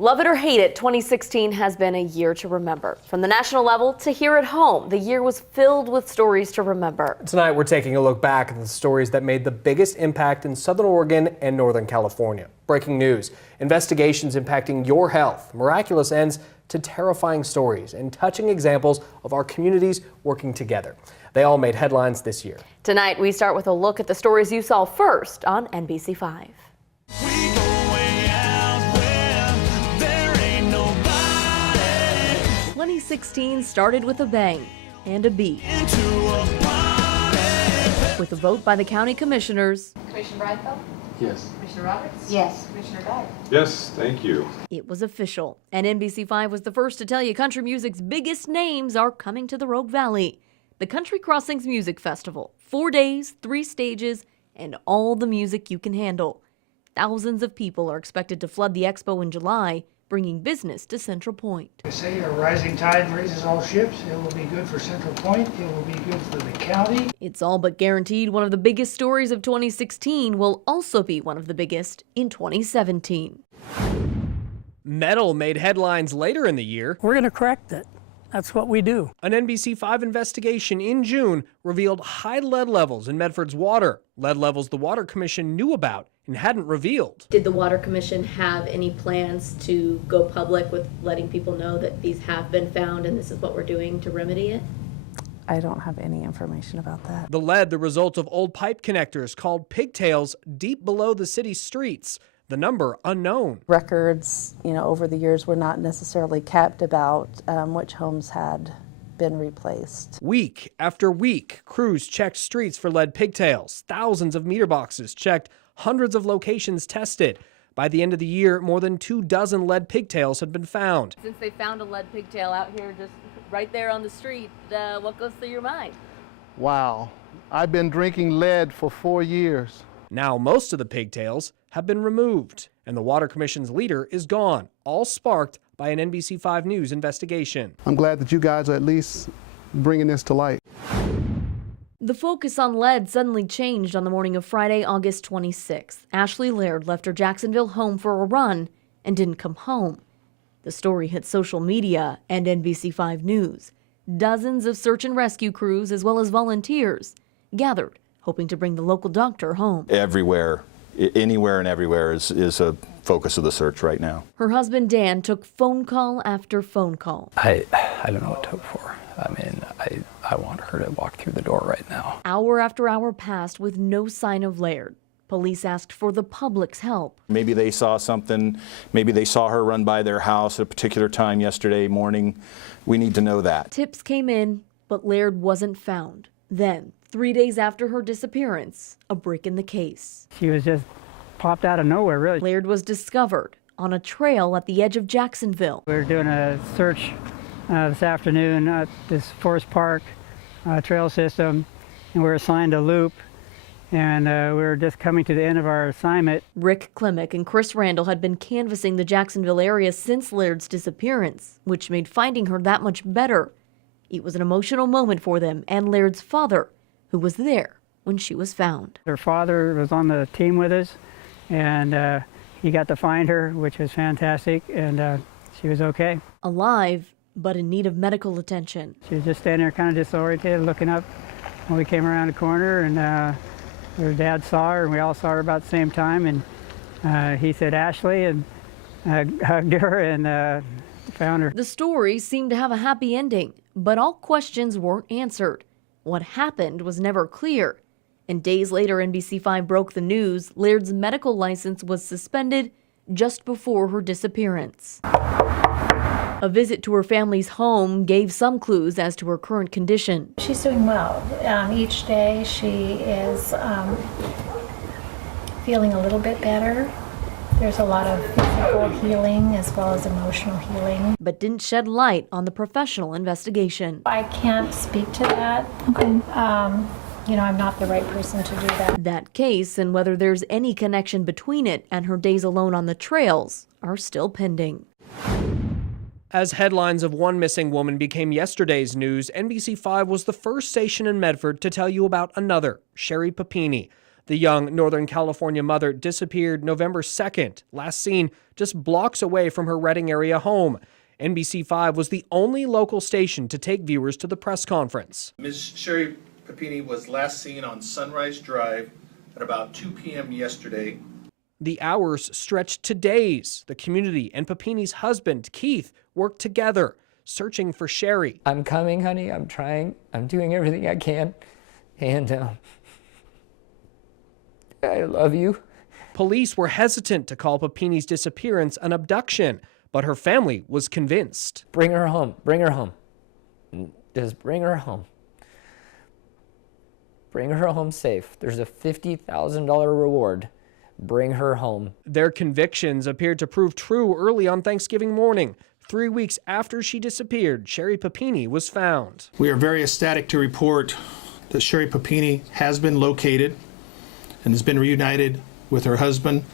Love it or hate it, 2016 has been a year to remember. From the national level to here at home, the year was filled with stories to remember. Tonight, we're taking a look back at the stories that made the biggest impact in Southern Oregon and Northern California. Breaking news, investigations impacting your health, miraculous ends to terrifying stories, and touching examples of our communities working together. They all made headlines this year. Tonight, we start with a look at the stories you saw first on NBC5. 2016 started with a bang and a beat. With a vote by the county commissioners. Commissioner Bradfeld? Yes. Commissioner Roberts? Yes. Commissioner Dyer? Yes, thank you. It was official, and NBC5 was the first to tell you country music's biggest names are coming to the Rogue Valley. The Country Crossings Music Festival. 4 days, 3 stages, and all the music you can handle. Thousands of people are expected to flood the expo in July, bringing business to Central Point. They say a rising tide raises all ships. It will be good for Central Point. It will be good for the county. It's all but guaranteed one of the biggest stories of 2016 will also be one of the biggest in 2017. Metal made headlines later in the year. We're going to correct it. That's what we do. An NBC5 investigation in June revealed high lead levels in Medford's water. Lead levels the Water Commission knew about and hadn't revealed. Did the Water Commission have any plans to go public with letting people know that these have been found and this is what we're doing to remedy it? I don't have any information about that. The lead, the result of old pipe connectors called pigtails deep below the city's streets. The number unknown. Records, over the years were not necessarily kept about which homes had been replaced. Week after week, crews checked streets for lead pigtails. Thousands of meter boxes checked, hundreds of locations tested. By the end of the year, more than 24 lead pigtails had been found. Since they found a lead pigtail out here just right there on the street, what goes through your mind? Wow, I've been drinking lead for 4 years. Now most of the pigtails have been removed, and the Water Commission's leader is gone, all sparked by an NBC5 News investigation. I'm glad that you guys are at least bringing this to light. The focus on lead suddenly changed on the morning of Friday, August 26th. Ashley Laird left her Jacksonville home for a run and didn't come home. The story hit social media and NBC5 News. Dozens of search and rescue crews, as well as volunteers, gathered, hoping to bring the local doctor home. Everywhere, anywhere and everywhere is a focus of the search right now. Her husband Dan took phone call after phone call. I don't know what to hope for. I mean, I want her to walk through the door right now. Hour after hour passed with no sign of Laird. Police asked for the public's help. Maybe they saw something, maybe they saw her run by their house at a particular time yesterday morning. We need to know that. Tips came in, but Laird wasn't found. Then, 3 days after her disappearance, a break in the case. She was just popped out of nowhere, really. Laird was discovered on a trail at the edge of Jacksonville. We were doing a search this afternoon at this Forest Park trail system, and we were assigned a loop, and we were just coming to the end of our assignment. Rick KLIMEK and Chris Randall had been canvassing the Jacksonville area since Laird's disappearance, which made finding her that much better. It was an emotional moment for them and Laird's father, who was there when she was found. Her father was on the team with us, and he got to find her, which was fantastic, and she was okay. Alive, but in need of medical attention. She was just standing there kind of disoriented, looking up when we came around the corner, and her dad saw her, and we all saw her about the same time, and he said, Ashley, and hugged her and found her. The story seemed to have a happy ending, but all questions weren't answered. What happened was never clear. And days later, NBC5 broke the news Laird's medical license was suspended just before her disappearance. A visit to her family's home gave some clues as to her current condition. She's doing well. Each day she is feeling a little bit better. There's a lot of physical healing as well as emotional healing. But didn't shed light on the professional investigation. I can't speak to that. Okay. I'm not the right person to do that. That case and whether there's any connection between it and her days alone on the trails are still pending. As headlines of one missing woman became yesterday's news, NBC5 was the first station in Medford to tell you about another, Sherry Papini. The young Northern California mother disappeared November 2nd, last seen just blocks away from her Redding area home. NBC5 was the only local station to take viewers to the press conference. Ms. Sherry Papini was last seen on Sunrise Drive at about 2 p.m. yesterday. The hours stretched to days. The community and Papini's husband, Keith, worked together, searching for Sherry. I'm coming, honey. I'm trying. I'm doing everything I can. And I love you. Police were hesitant to call Papini's disappearance an abduction, but her family was convinced. Bring her home. Bring her home. Just bring her home. Bring her home safe. There's a $50,000 reward. Bring her home. Their convictions appeared to prove true early on Thanksgiving morning. 3 weeks after she disappeared, Sherry Papini was found. We are very ecstatic to report that Sherry Papini has been located and has been reunited with her husband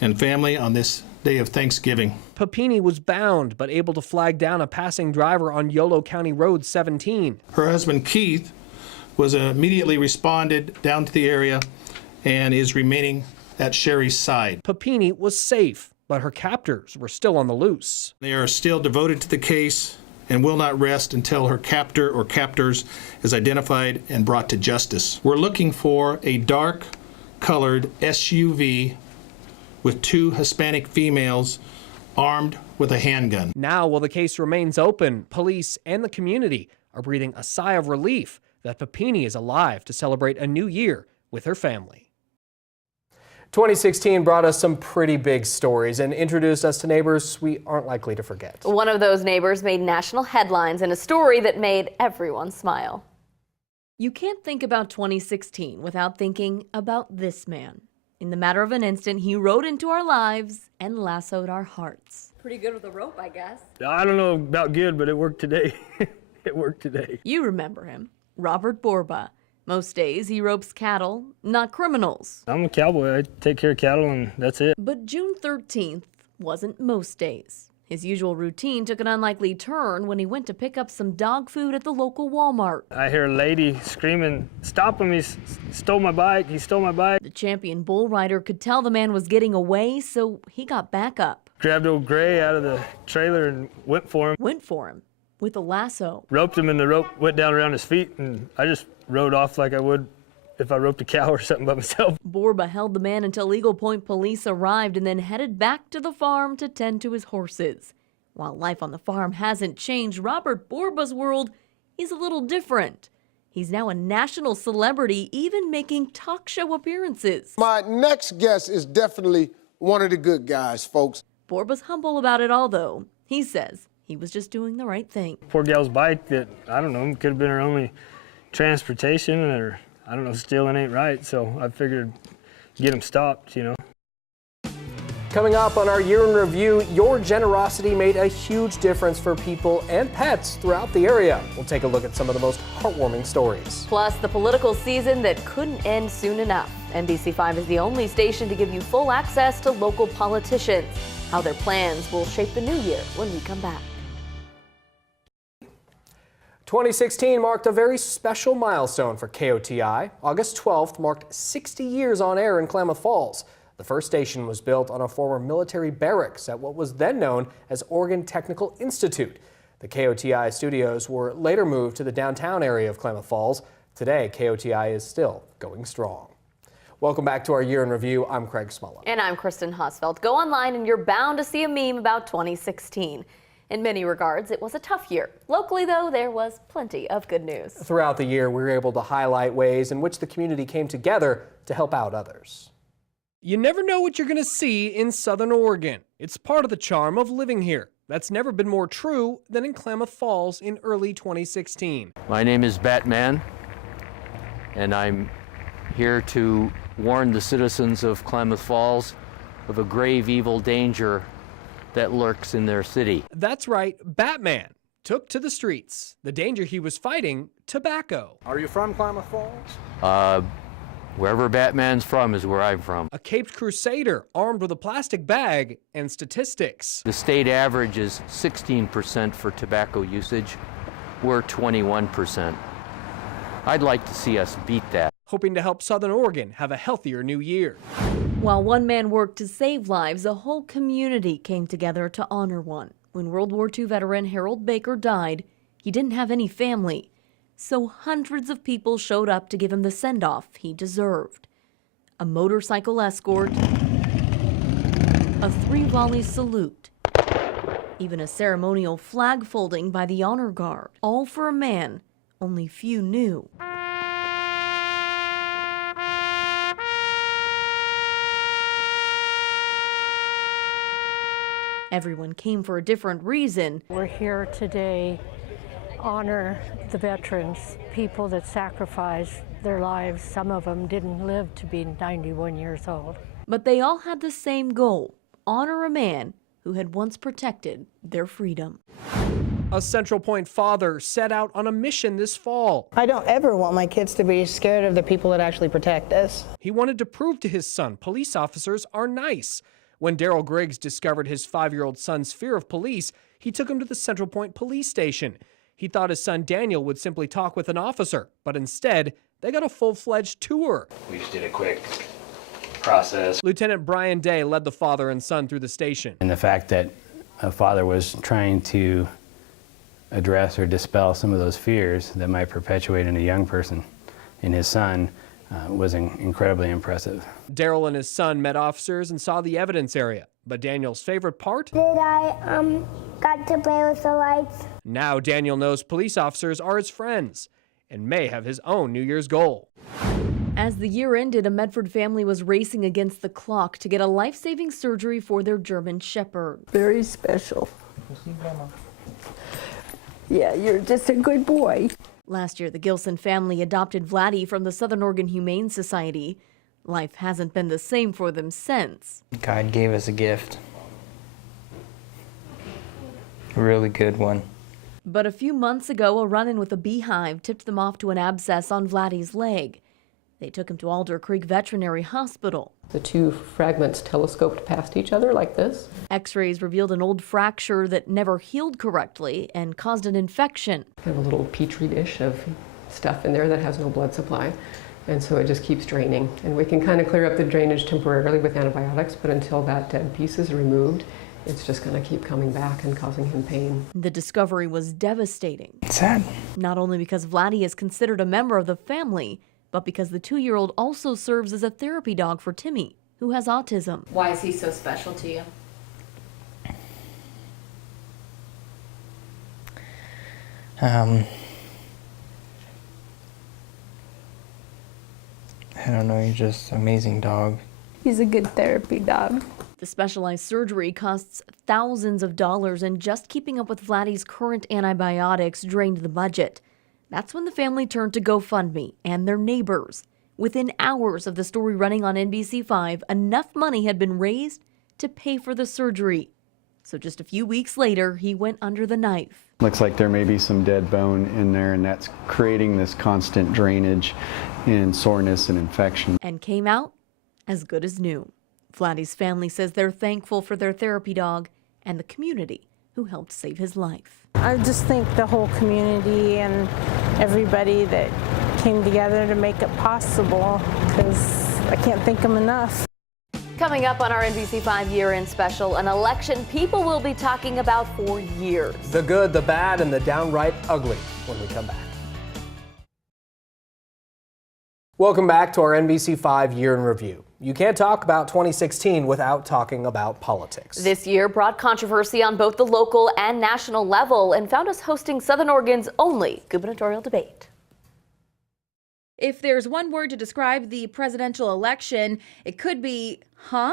and family on this day of Thanksgiving. Papini was bound but able to flag down a passing driver on Yolo County Road 17. Her husband Keith was immediately responded down to the area and is remaining at Sherry's side. Papini was safe, but her captors were still on the loose. They are still devoted to the case and will not rest until her captor or captors is identified and brought to justice. We're looking for a dark-colored SUV with 2 Hispanic females armed with a handgun. Now, while the case remains open, police and the community are breathing a sigh of relief that Papini is alive to celebrate a new year with her family. 2016 brought us some pretty big stories and introduced us to neighbors we aren't likely to forget. One of those neighbors made national headlines in a story that made everyone smile. You can't think about 2016 without thinking about this man. In the matter of an instant, he rode into our lives and lassoed our hearts. Pretty good with a rope, I guess. I don't know about good, but it worked today. It worked today. You remember him, Robert Borba. Most days he ropes cattle, not criminals. I'm a cowboy. I take care of cattle and that's it. But June 13th wasn't most days. His usual routine took an unlikely turn when he went to pick up some dog food at the local Walmart. I hear a lady screaming, "Stop him, he stole my bike, he stole my bike." The champion bull rider could tell the man was getting away, so he got back up. Grabbed old Gray out of the trailer and went for him. With a lasso. Roped him and the rope went down around his feet and I just rode off like I would if I roped a cow or something by myself. Borba held the man until Eagle Point police arrived and then headed back to the farm to tend to his horses. While life on the farm hasn't changed, Robert Borba's world is a little different. He's now a national celebrity, even making talk show appearances. My next guest is definitely one of the good guys, folks. Borba's humble about it all, though. He says he was just doing the right thing. Poor gal's bike that, I don't know, could have been her only transportation, or I don't know, stealing ain't right, so I figured get him stopped, you know. Coming up on our year in review, your generosity made a huge difference for people and pets throughout the area. We'll take a look at some of the most heartwarming stories. Plus, the political season that couldn't end soon enough. NBC5 is the only station to give you full access to local politicians. How their plans will shape the new year when we come back. 2016 marked a very special milestone for KOTI. August 12th marked 60 years on air in Klamath Falls. The first station was built on a former military barracks at what was then known as Oregon Technical Institute. The KOTI studios were later moved to the downtown area of Klamath Falls. Today, KOTI is still going strong. Welcome back to our year in review. I'm Craig Smullen. And I'm Kristen Hosfeld. Go online and you're bound to see a meme about 2016. In many regards, it was a tough year. Locally, though, there was plenty of good news. Throughout the year, we were able to highlight ways in which the community came together to help out others. You never know what you're going to see in Southern Oregon. It's part of the charm of living here. That's never been more true than in Klamath Falls in early 2016. My name is Batman, and I'm here to warn the citizens of Klamath Falls of a grave evil danger that lurks in their city. That's right, Batman took to the streets. The danger he was fighting, tobacco. Are you from Klamath Falls? Wherever Batman's from is where I'm from. A caped crusader armed with a plastic bag and statistics. The state average is 16% for tobacco usage. We're 21%. I'd like to see us beat that. hoping to help Southern Oregon have a healthier new year. While one man worked to save lives, a whole community came together to honor one. When World War II veteran Harold Baker died, he didn't have any family, so hundreds of people showed up to give him the send-off he deserved. A motorcycle escort, a 3-volley salute, even a ceremonial flag folding by the honor guard, all for a man only few knew. Everyone came for a different reason. We're here today to honor the veterans, people that sacrificed their lives. Some of them didn't live to be 91 years old. But they all had the same goal: honor a man who had once protected their freedom. A Central Point father set out on a mission this fall. I don't ever want my kids to be scared of the people that actually protect us. He wanted to prove to his son police officers are nice. When Daryl Griggs discovered his 5-year-old son's fear of police, he took him to the Central Point police station. He thought his son Daniel would simply talk with an officer, but instead, they got a full-fledged tour. We just did a quick process. Lieutenant Brian Day led the father and son through the station. And the fact that a father was trying to address or dispel some of those fears that might perpetuate in a young person, in his son, was incredibly impressive. Daryl and his son met officers and saw the evidence area, but Daniel's favorite part? Did I got to play with the lights. Now Daniel knows police officers are his friends and may have his own New Year's goal. As the year ended, a Medford family was racing against the clock to get a life-saving surgery for their German Shepherd. Very special. Yeah, you're just a good boy. Last year, the Gilson family adopted Vladdy from the Southern Oregon Humane Society. Life hasn't been the same for them since. God gave us a gift. A really good one. But a few months ago, a run-in with a beehive tipped them off to an abscess on Vladdy's leg. They took him to Alder Creek Veterinary Hospital. The two fragments telescoped past each other like this. X-rays revealed an old fracture that never healed correctly and caused an infection. I have a little petri dish of stuff in there that has no blood supply, and so it just keeps draining. And we can kind of clear up the drainage temporarily with antibiotics, but until that dead piece is removed, it's just going to keep coming back and causing him pain. The discovery was devastating. It's sad. Not only because Vladdy is considered a member of the family, but because the 2-year-old also serves as a therapy dog for Timmy, who has autism. Why is he so special to you? I don't know, he's just an amazing dog. He's a good therapy dog. The specialized surgery costs thousands of dollars, and just keeping up with Vladdy's current antibiotics drained the budget. That's when the family turned to GoFundMe and their neighbors. Within hours of the story running on NBC5, enough money had been raised to pay for the surgery. So just a few weeks later, he went under the knife. Looks like there may be some dead bone in there, and that's creating this constant drainage and soreness and infection. And came out as good as new. Vladdy's family says they're thankful for their therapy dog and the community who helped save his life. I just think the whole community and everybody that came together to make it possible, because I can't thank them enough. Coming up on our NBC5 year-end special, an election people will be talking about for years. The good, the bad, and the downright ugly when we come back. Welcome back to our NBC5 Year in Review. You can't talk about 2016 without talking about politics. This year brought controversy on both the local and national level and found us hosting Southern Oregon's only gubernatorial debate. If there's one word to describe the presidential election, it could be, huh?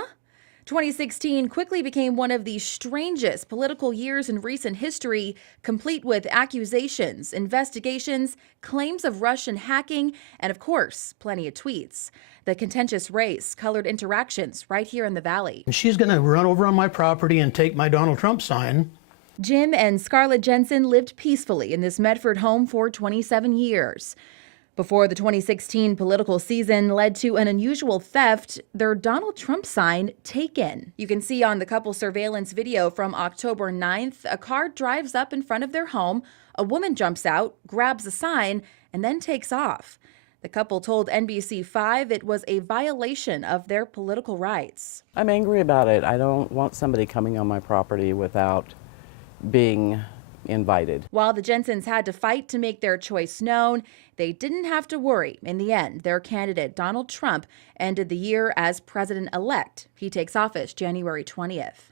2016 quickly became one of the strangest political years in recent history, complete with accusations, investigations, claims of Russian hacking, and of course, plenty of tweets. The contentious race colored interactions right here in the Valley. She's going to run over on my property and take my Donald Trump sign. Jim and Scarlett Jensen lived peacefully in this Medford home for 27 years. Before the 2016 political season led to an unusual theft, their Donald Trump sign taken. You can see on the couple's surveillance video from October 9th, a car drives up in front of their home, a woman jumps out, grabs the sign, and then takes off. The The couple told NBC5 it was a violation of their political rights. I'm angry about it. I don't want somebody coming on my property without being invited. While the Jensens had to fight to make their choice known, they didn't have to worry. In the end, their candidate, Donald Trump, ended the year as president-elect. He takes office January 20th.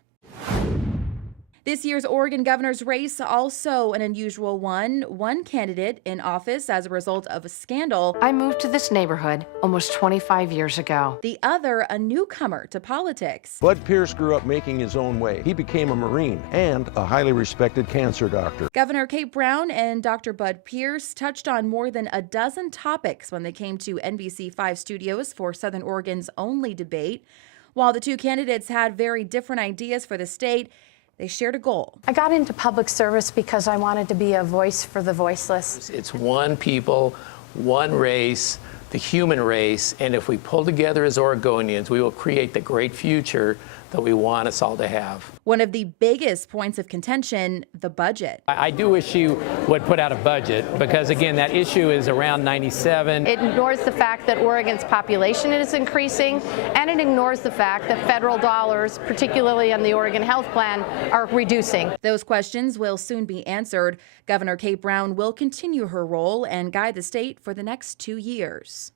This year's Oregon governor's race, also an unusual one. One candidate in office as a result of a scandal. I moved to this neighborhood almost 25 years ago. The other, a newcomer to politics. Bud Pierce grew up making his own way. He became a Marine and a highly respected cancer doctor. Governor Kate Brown and Dr. Bud Pierce touched on more than a dozen topics when they came to NBC5 studios for Southern Oregon's only debate. While the two candidates had very different ideas for the state, they shared a goal. I got into public service because I wanted to be a voice for the voiceless. It's one people, one race, the human race, and if we pull together as Oregonians, we will create the great future that we want us all to have. One of the biggest points of contention, the budget. I do wish you would put out a budget because, again, that issue is around 97. It ignores the fact that Oregon's population is increasing, and it ignores the fact that federal dollars, particularly on the Oregon Health Plan, are reducing. Those questions will soon be answered. Governor Kate Brown will continue her role and guide the state for the next 2 years.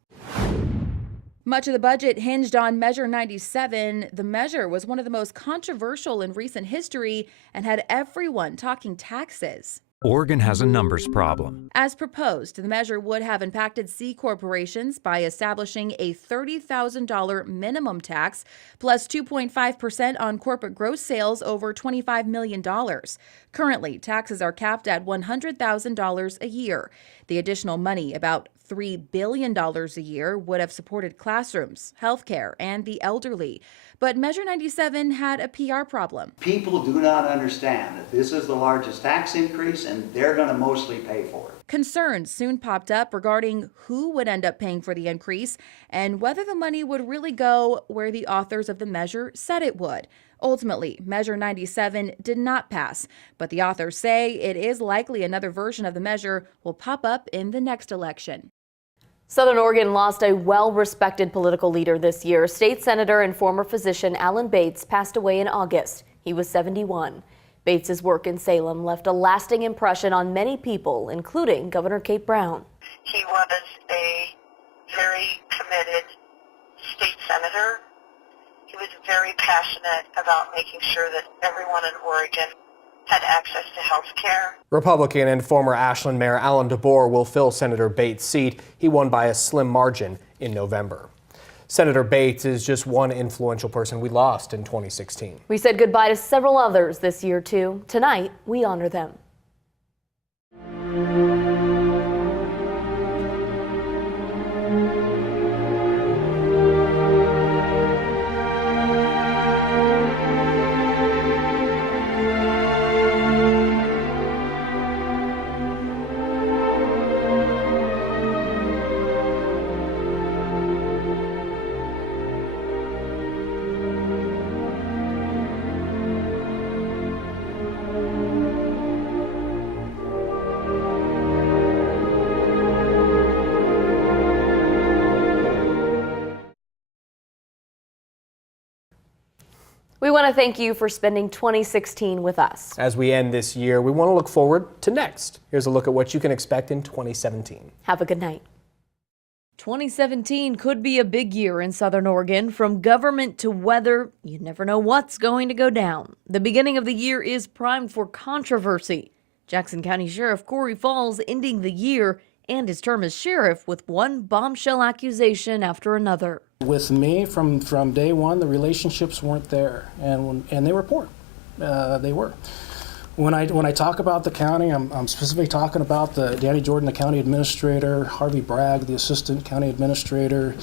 Much of the budget hinged on Measure 97. The measure was one of the most controversial in recent history and had everyone talking taxes. Oregon has a numbers problem. As proposed, the measure would have impacted C corporations by establishing a $30,000 minimum tax plus 2.5% on corporate gross sales over $25 million. Currently, taxes are capped at $100,000 a year. The additional money, about $3 billion a year, would have supported classrooms, healthcare, and the elderly. But Measure 97 had a PR problem. People do not understand that this is the largest tax increase and they're going to mostly pay for it. Concerns soon popped up regarding who would end up paying for the increase and whether the money would really go where the authors of the measure said it would. Ultimately, Measure 97 did not pass, but the authors say it is likely another version of the measure will pop up in the next election. Southern Oregon lost a well-respected political leader this year. State Senator and former physician Alan Bates passed away in August. He was 71. Bates's work in Salem left a lasting impression on many people, including Governor Kate Brown. He was a very committed state senator. He was very passionate about making sure that everyone in Oregon had access to health care. Republican and former Ashland Mayor Alan DeBoer will fill Senator Bates' seat. He won by a slim margin in November. Senator Bates is just one influential person we lost in 2016. We said goodbye to several others this year, too. Tonight, we honor them. We want to thank you for spending 2016 with us. As we end this year, we want to look forward to next. Here's a look at what you can expect in 2017. Have a good night. 2017 could be a big year in Southern Oregon. From government to weather, you never know what's going to go down. The beginning of the year is primed for controversy. Jackson County Sheriff Corey Falls ending the year and his term as sheriff with one bombshell accusation after another. With me, from day one, the relationships weren't there, and they were poor. They were. When I talk about the county, I'm specifically talking about Danny Jordan, the county administrator, Harvey Bragg, the assistant county administrator,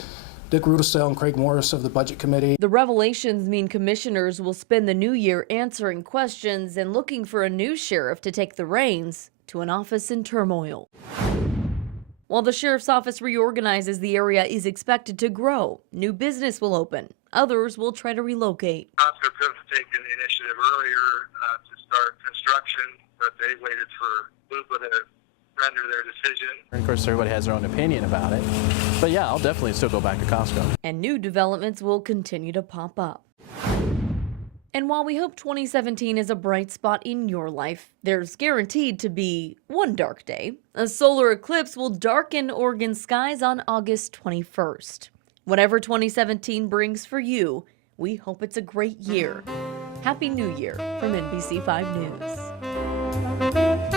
Dick Rudisell and Craig Morris of the budget committee. The revelations mean commissioners will spend the new year answering questions and looking for a new sheriff to take the reins to an office in turmoil. While the sheriff's office reorganizes, the area is expected to grow. New business will open. Others will try to relocate. Costco could have taken the initiative earlier to start construction, but they waited for LUPA to render their decision. Of course, everybody has their own opinion about it. But yeah, I'll definitely still go back to Costco. And new developments will continue to pop up. And while we hope 2017 is a bright spot in your life, there's guaranteed to be one dark day. A solar eclipse will darken Oregon skies on August 21st. Whatever 2017 brings for you, we hope it's a great year. Happy New Year from NBC 5 News.